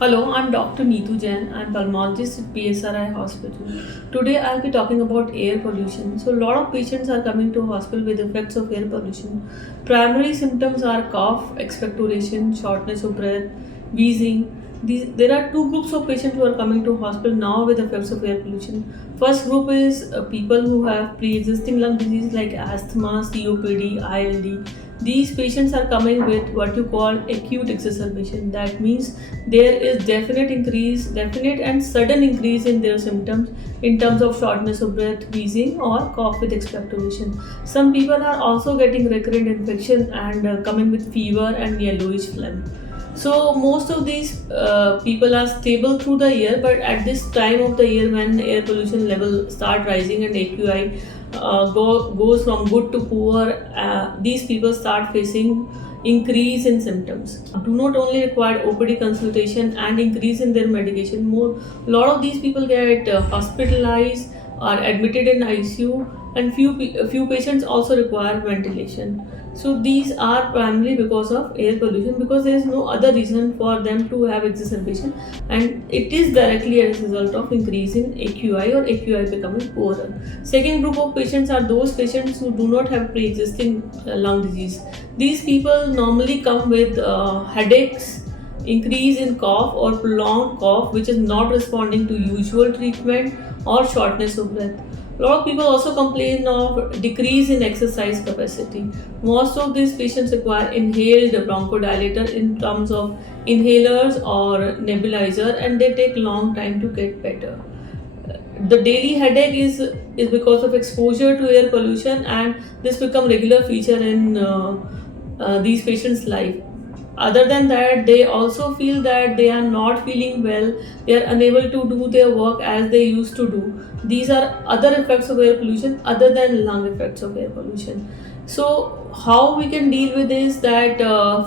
Hello, I'm Dr. Neetu Jain. I'm pulmonologist at PSRI Hospital. Today I'll be talking about air pollution. So a lot of patients are coming to hospital with effects of air pollution. Primary symptoms are cough, expectoration, shortness of breath, wheezing. There are two groups of patients who are coming to hospital now with effects of air pollution. First group is people who have pre-existing lung disease like asthma, COPD, ILD. These patients are coming with what you call acute exacerbation. That means there is definite and sudden increase in their symptoms in terms of shortness of breath, wheezing, or cough with expectoration. Some people are also getting recurrent infection and coming with fever and yellowish phlegm. So most of these people are stable through the year, but at this time of the year when air pollution level start rising and AQI goes from good to poor, these people start facing increase in symptoms. Do not only require OPD consultation and increase in their medication. A lot of these people get hospitalized or admitted in ICU, and few patients also require ventilation. So these are primarily because of air pollution, because there is no other reason for them to have exacerbation, and it is directly as a result of increase in AQI or AQI becoming poorer. Second group of patients are those patients who do not have pre-existing lung disease. These people normally come with headaches, increase in cough or prolonged cough which is not responding to usual treatment, or shortness of breath. A lot of people also complain of decrease in exercise capacity. Most of these patients require inhaled bronchodilator in terms of inhalers or nebulizer, and they take long time to get better. The daily headache is because of exposure to air pollution, and this become regular feature in these patients' life. Other than that, they also feel that they are not feeling well, they are unable to do their work as they used to do. These are other effects of air pollution other than lung effects of air pollution. So how we can deal with this? That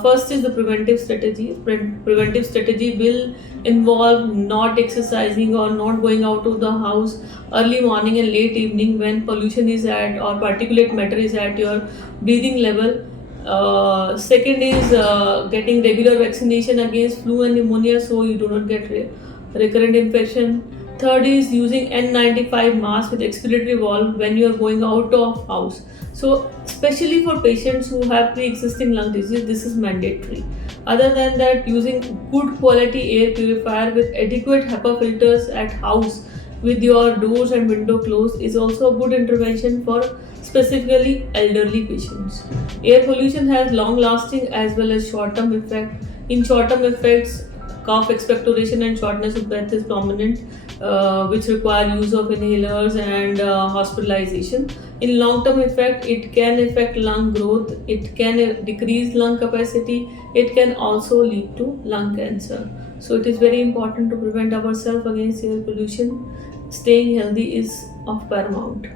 first is the preventive strategy. Preventive strategy will involve not exercising or not going out of the house early morning and late evening when pollution is at or particulate matter is at your breathing level. Second is getting regular vaccination against flu and pneumonia so you do not get recurrent infection. Third is using N95 mask with expiratory valve when you are going out of house. So especially for patients who have pre-existing lung disease, this is mandatory. Other than that, using good quality air purifier with adequate HEPA filters at house with your doors and window closed is also a good intervention for specifically elderly patients. Air pollution has long lasting as well as short term effect. In short term effects, cough, expectoration, and shortness of breath is prominent, which require use of inhalers and hospitalization. In long term effect, it can affect lung growth, it can decrease lung capacity, it can also lead to lung cancer. So it is very important to prevent ourselves against air pollution. Staying healthy is of paramount.